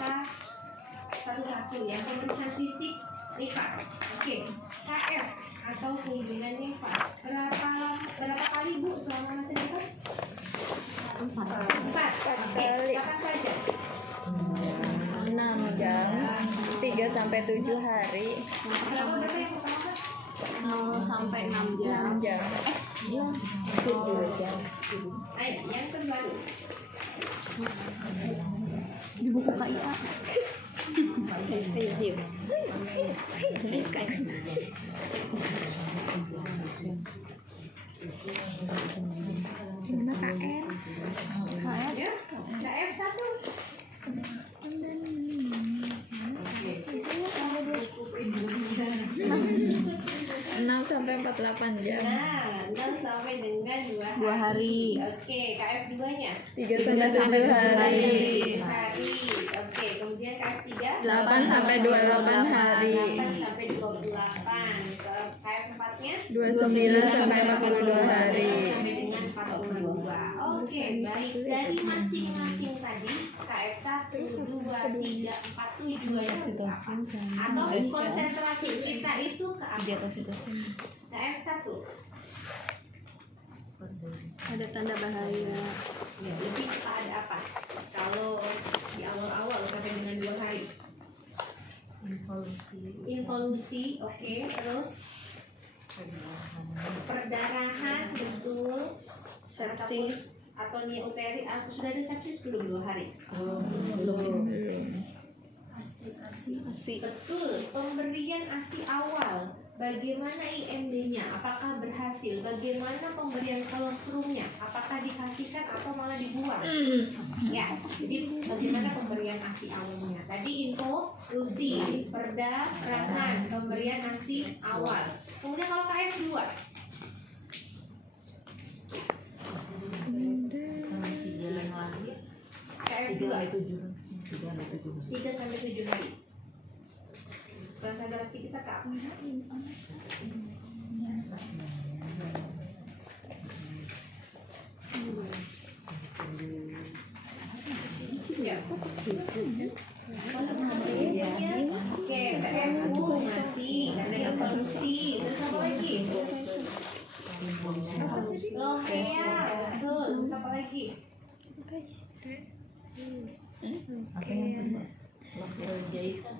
kita satu-satu ya. Pemeriksaan fisik nifas. Oke. KF atau kunjungan nifas. Berapa kali Bu selama masa nifas? 4 kali. Kapan saja? 6 jam 3 sampai 7 hari. Berapa yang pertama? 0 sampai 6 jam. 6 jam. Iya. 7 jam. Ayo, yang terbaru. Di buku KIA. Gimana KN? KN? Ya, KF 1. 6 sampai 48 jam. Nah, 0 sampai dengan 2 hari. Oke, KF 2-nya 3 sampai 7 hari. Oke, kemudian KF 3 8 sampai 28 hari. 8 sampai 28. KF 4-nya 29 sampai 42 hari. sampai dengan 42. Oke, baik. Dari masing-masing tadi KF 1, 2, 3, 4 tujuannya apa? Atau konsentrasi kita itu ke apa? KF 1 Ada tanda bahaya. ya, lebih kepada apa? Kalau di awal-awal sampai dengan 2 hari involusi, oke. Terus perdarahan, betul. Sepsis. Atau nia uteri, sudah ada sepsis belum 2 hari? Belum. ASI. Betul. Pemberian ASI awal, bagaimana IMD-nya? Apakah berhasil? Bagaimana pemberian kolostrumnya? Apakah dikasihkan atau malah dibuang? Ya, jadi bagaimana pemberian ASI awalnya? Tadi info lusi, perdarahan, pemberian ASI awal. Kemudian kalau KF 2 masih jalan lagi KF 2 3 sampai 7 hari. Konsentrasi kita ke apa? Ya. Oke, KFU masih karena evolusi. Terus apa lagi? Lohea, betul. Terus apa lagi? apa yang kedua waktu jahitan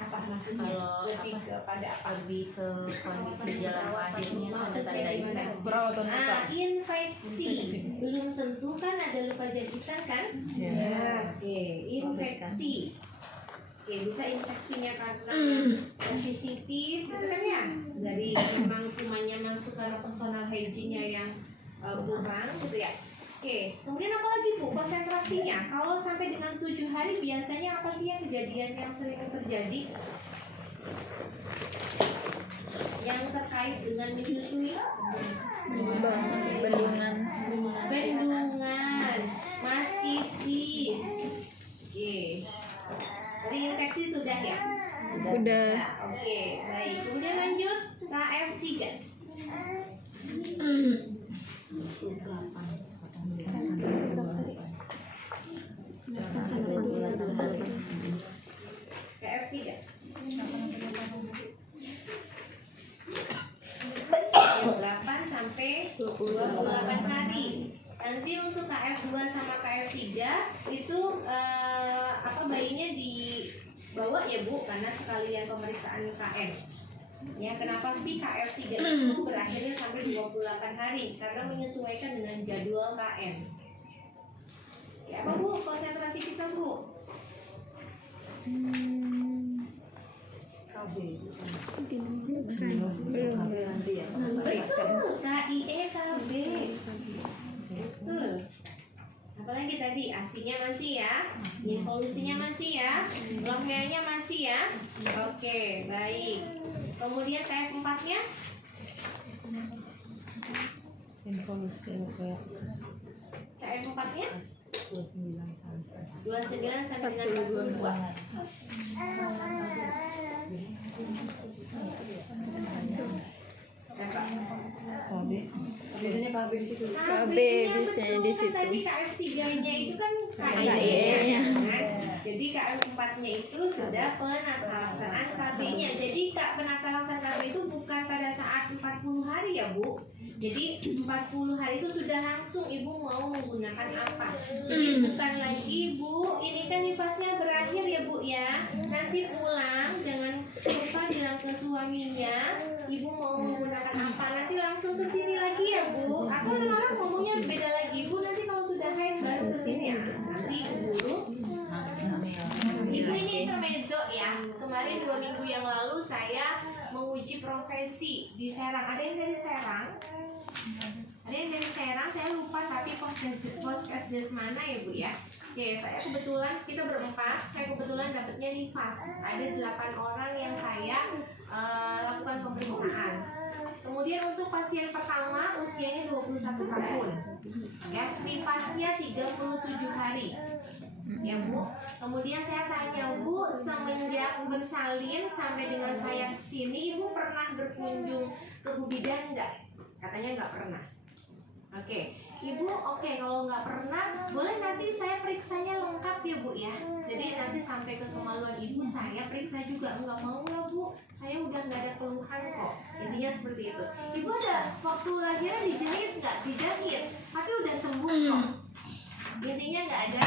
Apa maksudnya? kalau Lebih kepada apa? lebih ke kondisi jalan lahirnya ada tanda infeksi Infeksi. Belum tentu kan ada luka jahitan kan? Ya. Oke, infeksi. Oke, bisa infeksinya karena positif, gitu kan ya? Dari memang kumannya masuk karena personal hygiene-nya yang kurang, gitu ya. Oke, kemudian apa lagi Bu? Konsentrasinya. Kalau sampai dengan 7 hari biasanya apa sih yang kejadian yang sering terjadi? Yang terkait dengan menyusui? Bendungan. Bendungan, mastitis. Oke. Tadi infeksi sudah ya? Udah. Nah, oke, baik. Kemudian lanjut KF 3. KF 3. 8 sampai 28 hari. Nanti untuk KF 2 sama KF 3 itu bayinya dibawa ya Bu, karena sekalian pemeriksaan KM. Ya, kenapa sih KF 3 itu berakhirnya sampai 28 hari? Karena menyesuaikan dengan jadwal KM. Ya, apa Bu konsentrasi kita Bu? Betul, KIE KB. Betul. Apalagi tadi ASI-nya masih ya, involusinya masih ya, lohea-nya masih ya. Oke, baik. Kemudian KF 4-nya KF 4-nya 29 sampai dengan 42. Biasanya KB di situ. KB biasanya di situ. Tadi KF 3-nya itu kan KIE-nya. Jadi KM 4-nya itu sudah penata laksanaan KB-nya. Jadi penata laksanaan KB itu bukan pada saat 40 hari ya Bu. Jadi 40 hari itu sudah langsung Ibu mau menggunakan apa. Jadi bukan lagi Bu, ini kan nifasnya berakhir ya Bu ya. Nanti pulang jangan lupa bilang ke suaminya Ibu mau menggunakan apa. Nanti langsung ke sini lagi ya Bu. Atau orang-orang ngomongnya beda lagi Bu. Nanti kalau sudah haid baru ke sini ya. Nanti keburu. Ibu ini intermezzo ya. Kemarin 2 minggu yang lalu saya menguji profesi di Serang. Ada yang dari Serang? Ada yang dari Serang, saya lupa tapi poskesdes mana ya Bu ya. Ya saya kebetulan, kita berempat, saya kebetulan dapatnya nifas. Ada 8 orang yang saya lakukan pemeriksaan. Kemudian untuk pasien pertama usianya 21 tahun. Ya, nifasnya 37 hari. Ya Bu, kemudian saya tanya Bu, semenjak bersalin sampai dengan saya kesini, Ibu pernah berkunjung ke Bu Bidan enggak? Katanya nggak pernah. Oke, Ibu, kalau nggak pernah, boleh nanti saya periksanya lengkap ya Bu ya. Jadi nanti sampai ke kemaluan Ibu saya periksa juga. Nggak mau lah Bu, saya udah nggak ada keluhan kok. Intinya seperti itu. Ibu ada waktu lahiran dijahit nggak? Dijahit, tapi udah sembuh kok. Intinya nggak ada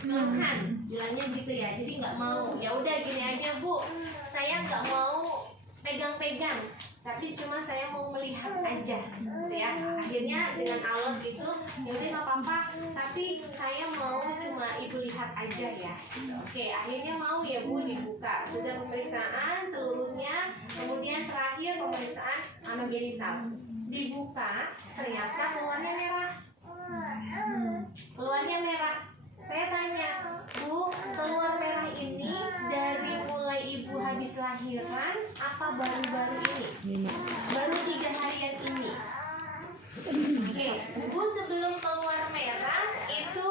keluhan, bilangnya gitu ya. Jadi nggak mau. Ya udah gini aja Bu, saya nggak mau pegang-pegang, tapi cuma saya mau melihat aja ya. Akhirnya dengan alat itu ya udah nggak apa-apa, tapi saya mau cuma Ibu lihat aja ya. Oke, akhirnya mau ya Bu, dibuka sudah pemeriksaan seluruhnya. Kemudian terakhir pemeriksaan anogenital, dibuka ternyata keluarnya merah. Keluarnya merah. Saya tanya, Bu, keluar merah ini dari mulai Ibu habis lahiran apa baru-baru ini? Baru 3 harian ini. Oke, Bu, sebelum keluar merah itu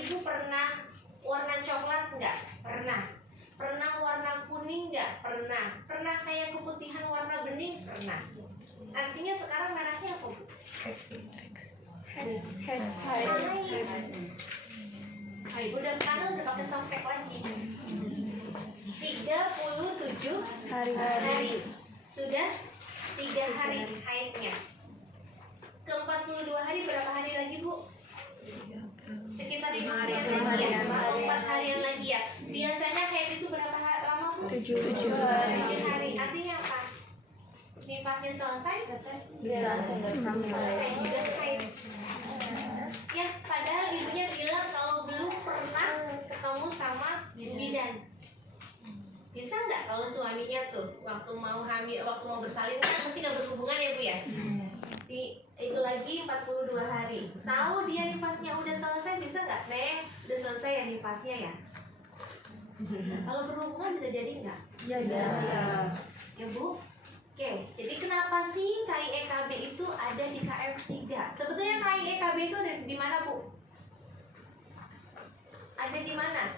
Ibu pernah warna coklat nggak? Pernah. Pernah warna kuning nggak? Pernah. Pernah kayak keputihan warna bening? Pernah. Artinya sekarang merahnya apa Bu? Hai, udah pakai softcake lagi. 37 hari. Sudah 3 hari haidnya. Ke 42 hari berapa hari lagi Bu? Sekitar 5 harian lagi ya. 4 harian lagi ya. Biasanya haid itu berapa lama Bu? 7 hari. Artinya apa? Nifasnya selesai juga haid. Ya, padahal ibunya bilang kalau belum pernah ketemu sama bidan. Bisa nggak kalau suaminya tuh waktu mau hamil, waktu mau bersalin kan mesti nggak berhubungan ya Bu ya? Itu lagi 42 hari. Tahu dia nifasnya udah selesai, bisa nggak? Neng, udah selesai ya nifasnya ya? Kalau berhubungan bisa jadi nggak? Ya Bu. Oke, jadi kenapa sih KIEKB itu ada di KF3? Sebetulnya KIEKB itu ada di mana Bu? Ada di mana?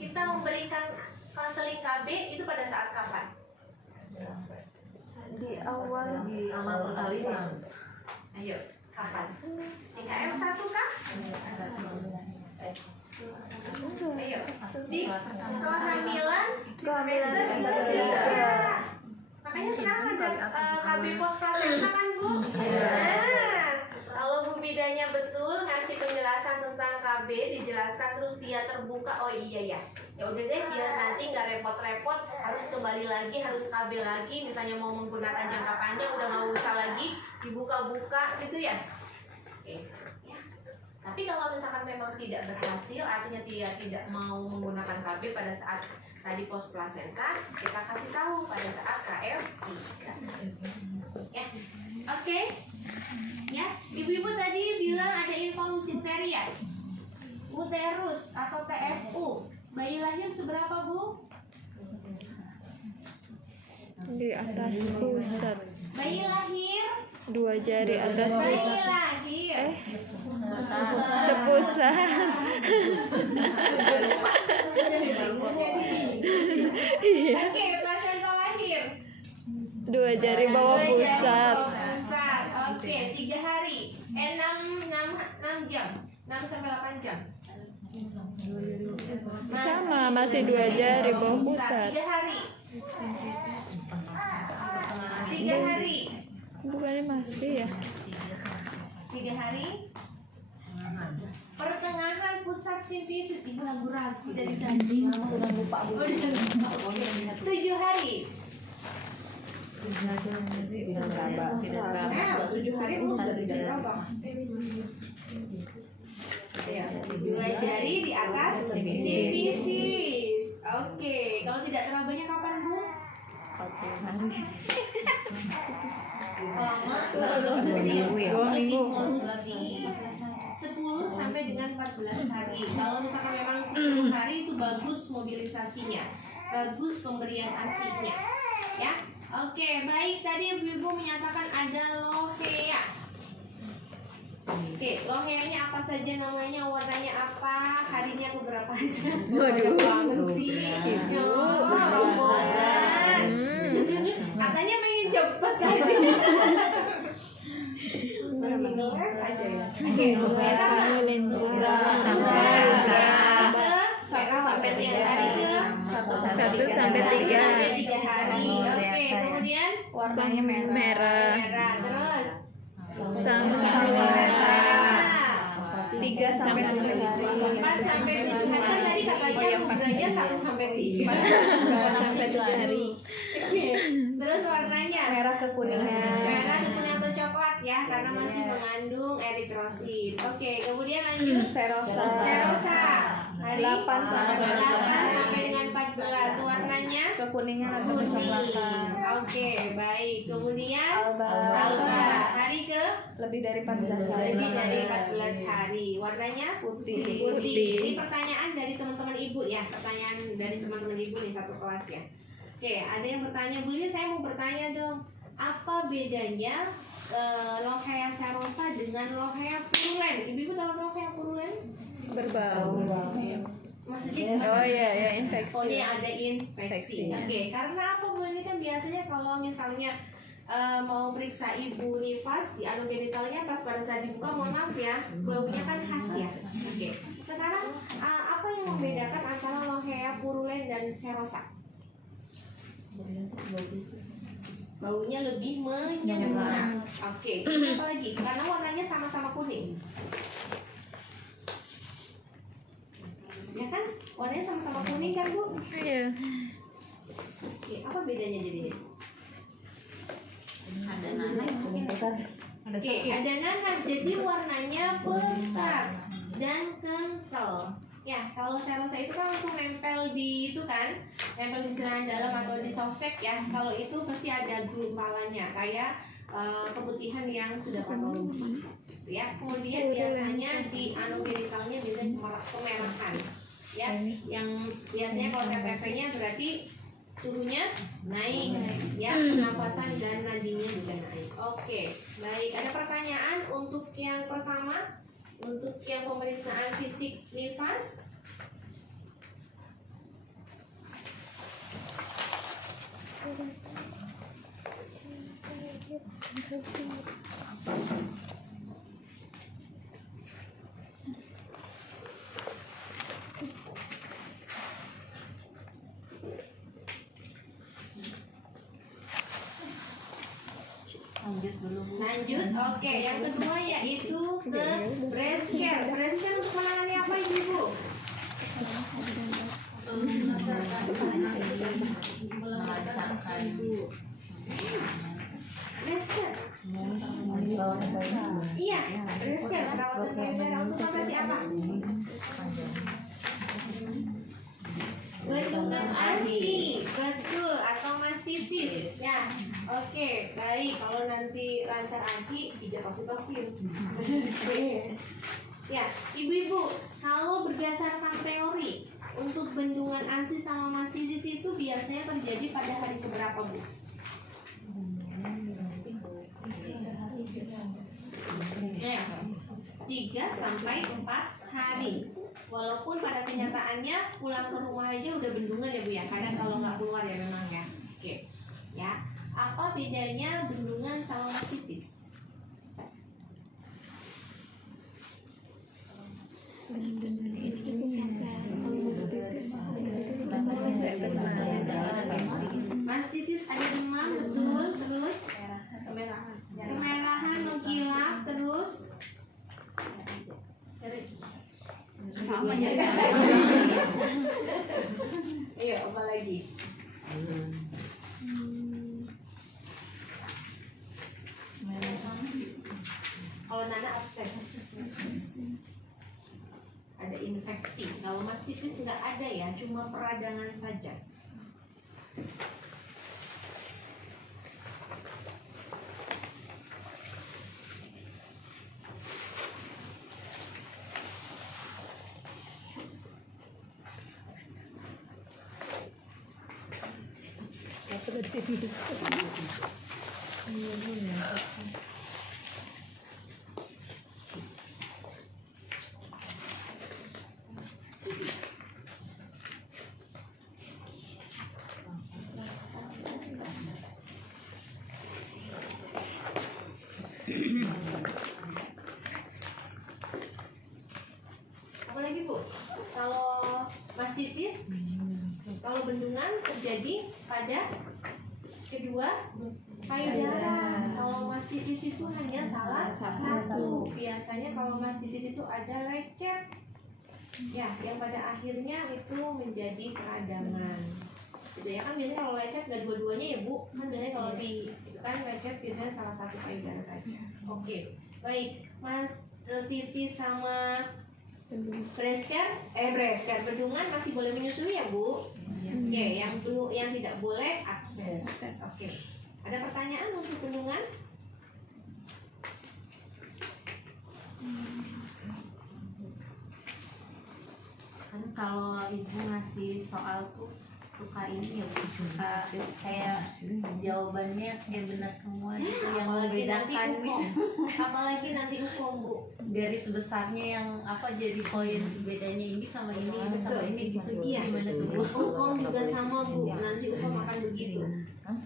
Kita memberikan konseling KB itu pada saat kapan? Di awal persalinan. Ayo, kapan? Di KM1 kah? Ayo, di kehamilan semester 3. Makanya sekarang ada KB pos plasenta kan Bu? Nah, kalau Bu bidanya betul ngasih penjelasan tentang KB, dijelaskan terus dia terbuka. Oh iya ya, ya udah deh, biar nanti nggak repot-repot harus kembali lagi, harus KB lagi. Misalnya mau menggunakan jangka panjang udah nggak usah lagi dibuka-buka gitu ya. Oke, ya. Tapi kalau misalkan memang tidak berhasil, artinya dia tidak mau menggunakan KB pada saat tadi pos plasenta, kita kasih tahu pada saat KF3. Ya, oke. Ya, ibu-ibu tadi bilang ada involusi uteria, uterus atau TFU. Bayi lahir seberapa Bu? Di atas pusat. Bayi lahir 2 jari atas bayi pusat. lahir Sepusat. Oke, plasenta lahir 2 jari bawah pusat. Oke, 3 hari. 6 jam. 6 sampai 8 jam. Sama, masih 2 jari bawah pusat. 3 hari. 3 hari. Bukannya masih ya? 3 hari. Pertengahan pusat simfisis. Ibu ragu-ragu dari tadi. Udah lupa Bu. 7 hari. Tidak teraba. 7 hari belum tidak teraba. 2 jari di atas simfisis. Oke, kalau tidak terabanya kapan Bu? 2 minggu. 10 sampai dengan 14 hari. Kalau misalkan memang 10 hari itu bagus mobilisasinya, bagus pemberian ASI-nya. Ya, oke, baik. Tadi ibu-ibu menyatakan ada lohea. Oke, loheanya apa saja namanya, warnanya apa, harinya beberapa aja. Waduh. Banget sih. Itu rombongan. Katanya pengen cepet tadi. Ngeles aja ya. Oke, merah sampai 3 hari ke 1 sampai 3 hari. 3 hari. Oke, kemudian Warnanya Merah. terus Sampai merah. 3 sampai 7 hari. 4 sampai 7 hari kan tadi katanya ukurannya 1 sampai 3. 4 sampai 7 hari. Terus warnanya Merah kekuningan. merah kuning atau coklat ya, karena masih mengandung eritrosit. Oke, kemudian lanjut Serosa. serosa. Hari 8 sampai 8 sampai dengan 14. Warnanya kekuningan atau kuning. kecoklatan. Oke, baik. Kemudian Alba. alba. Hari ke Lebih dari 14 hari. lebih dari 14 hari. Warnanya Putih. putih. Ini pertanyaan dari teman-teman ibu ya. Pertanyaan dari teman-teman ibu nih satu kelas ya. Oke, ada yang bertanya, Bu Lili, saya mau bertanya dong. Apa bedanya lohea serosa dengan lohea purulen? Ibu-ibu tahu lohea purulen? berbau. Maksudnya Oh iya, ya infeksi. pokoknya ada infeksi. Oke, karena apa Bu Lili, kan biasanya kalau misalnya mau periksa ibu nifas di anogenitalnya pas pada saat dibuka, mohon maaf ya, baunya kan khas ya. Oke, sekarang apa yang membedakan antara lohea purulen dan serosa? Baunya lebih menyengat. Oke, ini apa lagi? Karena warnanya sama-sama kuning. Ya kan? Warnanya sama-sama kuning kan, Bu? Iya. Oke, apa bedanya jadinya? Ada nanah mungkin. Oke, ada nanah. Jadi warnanya pekat dan kental. Ya, kalau serosa itu kan langsung nempel di itu kan, nempel di cairan dalam atau di softtek ya. Kalau itu pasti ada gumpalannya, kayak keputihan yang sudah patologi. Ya, kemudian biasanya di anogenitalnya biasanya kemerahan. Ya, yang biasanya kalau TTP-nya berarti suhunya naik, ya, pernapasan dan nadinya juga naik. Oke, baik. Ada pertanyaan untuk yang pertama? Untuk yang pemeriksaan fisik nifas, Lanjut dulu Bu. lanjut. Oke, yang kedua yaitu ke breast care. Breast care untuk menangani apa ibu? Melancarkan Breast care. Iya, breast care perawatan payudara untuk operasi apa? Bendungan ASI, betul, atau mastitis. Ya, oke, baik. Kalau nanti lancar ASI, pijat oksitosin. Ya, ibu-ibu, kalau berdasarkan teori untuk bendungan ASI sama mastitis itu biasanya terjadi pada hari keberapa, Bu? Ya, 3 sampai 4 hari. Walaupun pada kenyataannya pulang ke rumah aja udah bendungan ya Bu ya. Kadang kalau nggak keluar ya memang ya. Oke. Ya. Apa bedanya bendungan sama mastitis? Mastitis ada demam, betul. Terus kemerahan, mengkilap, terus Sama ya. Ayo, apa lagi? Kalau Nana abses, ada infeksi. Kalau mastitis nggak ada ya, cuma peradangan saja. Apalagi Bu? Kalau mastitis, kalau bendungan terjadi pada kedua payudara. Kalau mastitis itu hanya salah satu. Biasanya kalau mastitis itu ada lecet, ya, yang pada akhirnya itu menjadi peradangan. Gitu ya kan, biasanya kalau lecet gak dua-duanya ya Bu. Kan biasanya kalau di itu kan lecet biasanya salah satu payudara saja. Oke, baik. Mastitis sama breast care bendungan masih boleh menyusui ya Bu. Oke, yang tidak boleh abses. Oke. Ada pertanyaan untuk bendungan? Kan kalau ibu ngasih soal tuh suka ini ya Bu, suka kayak jawabannya kayak benar semua gitu, yang membedakan nih. Apalagi nanti hukum Bu. Garis besarnya yang apa jadi poin bedanya ini sama ini sama ini gitu. Iya. Gimana tuh Bu? Hukum juga sama Bu. Nanti hukum akan begitu.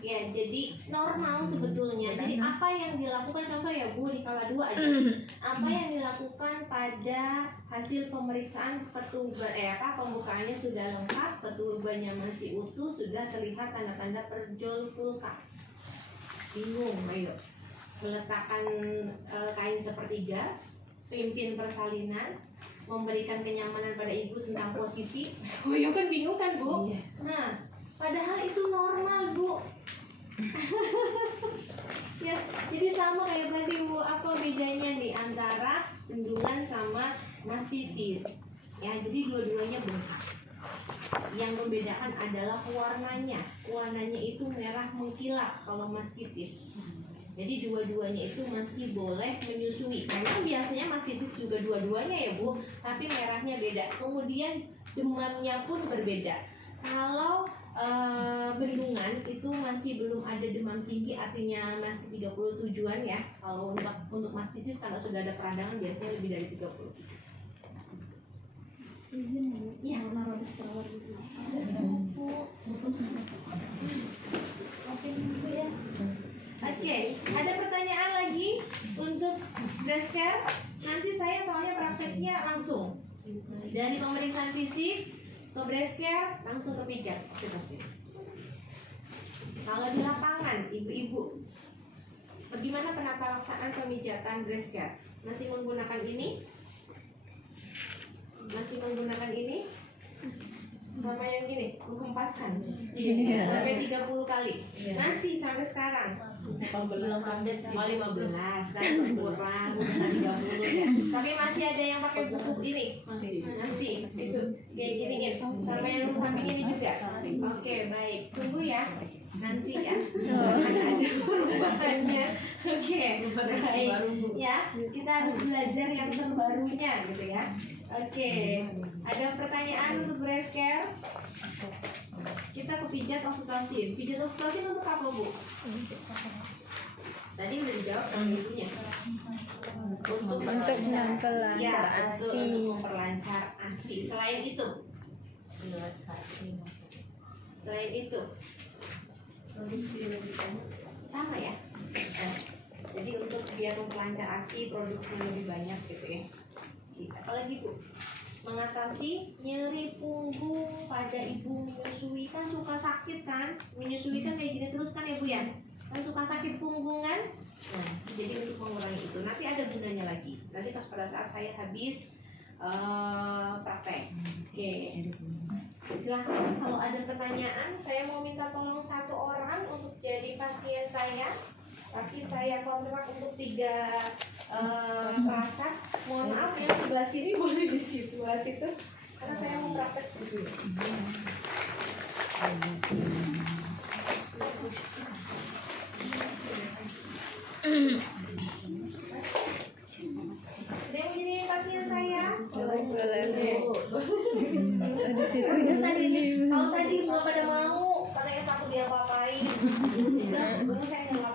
Ya, jadi normal sebetulnya. Jadi apa yang dilakukan, contoh ya Bu, di kala 2 aja. Apa yang dilakukan pada hasil pemeriksaan ketuban, pembukaannya sudah lengkap, ketubannya masih utuh, sudah terlihat tanda-tanda perjol vulka. Bingung, ayo. Meletakkan kain sepertiga, pimpin persalinan, memberikan kenyamanan pada ibu tentang posisi. Oh iya kan, bingung kan Bu? Nah, padahal itu normal Bu. Ya, jadi sama kayak tadi Bu, apa bedanya nih antara bendungan sama mastitis? Ya, jadi dua-duanya bengkak. Yang membedakan adalah warnanya. Warnanya itu merah mengkilap kalau mastitis. Jadi dua-duanya itu masih boleh menyusui. Memang biasanya mastitis juga dua-duanya ya Bu, tapi merahnya beda. Kemudian demamnya pun berbeda. Kalau bendungan itu masih belum ada demam tinggi, artinya masih 37-an ya. Kalau untuk mastitis karena sudah ada peradangan biasanya lebih dari 37. Iya, Oke, ada pertanyaan lagi untuk breast care? Nanti saya soalnya prakteknya langsung dari pemeriksaan fisik ke breast care langsung ke pijat. Kalau di lapangan, ibu-ibu, bagaimana penata laksanaan pemijatan breast care? Masih menggunakan ini? Masih menggunakan ini? Sama yang gini, menghempaskan sampai 30 kali. Masih sampai sekarang. Belum update sih. Oh, 15 kan kurang, bukan 30 ya. Tapi masih ada yang pakai buku ini. Masih. Itu kayak gini ya. Sama yang samping ini juga. Oke, baik. Tunggu ya. Nanti ya. Ada perubahannya. Oke, baik. Ya, kita harus belajar yang terbarunya gitu ya. Oke. Ada pertanyaan untuk breast care? Kita ke pijat oksitosin. Pijat oksitosin untuk apa Bu? Tadi udah dijawab sama ibunya. Untuk memperlancar ya, ASI. untuk memperlancar ASI. Selain itu, produksi lebih banyak. Sama ya. Jadi untuk biar memperlancar ASI, produksinya lebih banyak gitu ya. Oke, apalagi Bu? Mengatasi nyeri punggung pada ibu menyusui, kan suka sakit kan? Menyusui kan kayak gini terus kan ya Bu ya? Kan suka sakit punggung kan? Nah, jadi untuk mengurangi itu nanti ada gunanya lagi. Nanti pas pada saat saya habis praktek. Oke. Silahkan kalau ada pertanyaan, saya mau minta tolong 1 orang untuk jadi pasien saya. Tapi saya kontrak untuk 3 perasaan. Mohon maaf yang sebelah sini boleh di sebelah situ karena saya mau praktek di sini. Ada yang jadi pasien saya? Boleh. Di situ Kalau ya. tadi nggak pada mau, katanya takut dia apa-apain. Enggak, saya nggak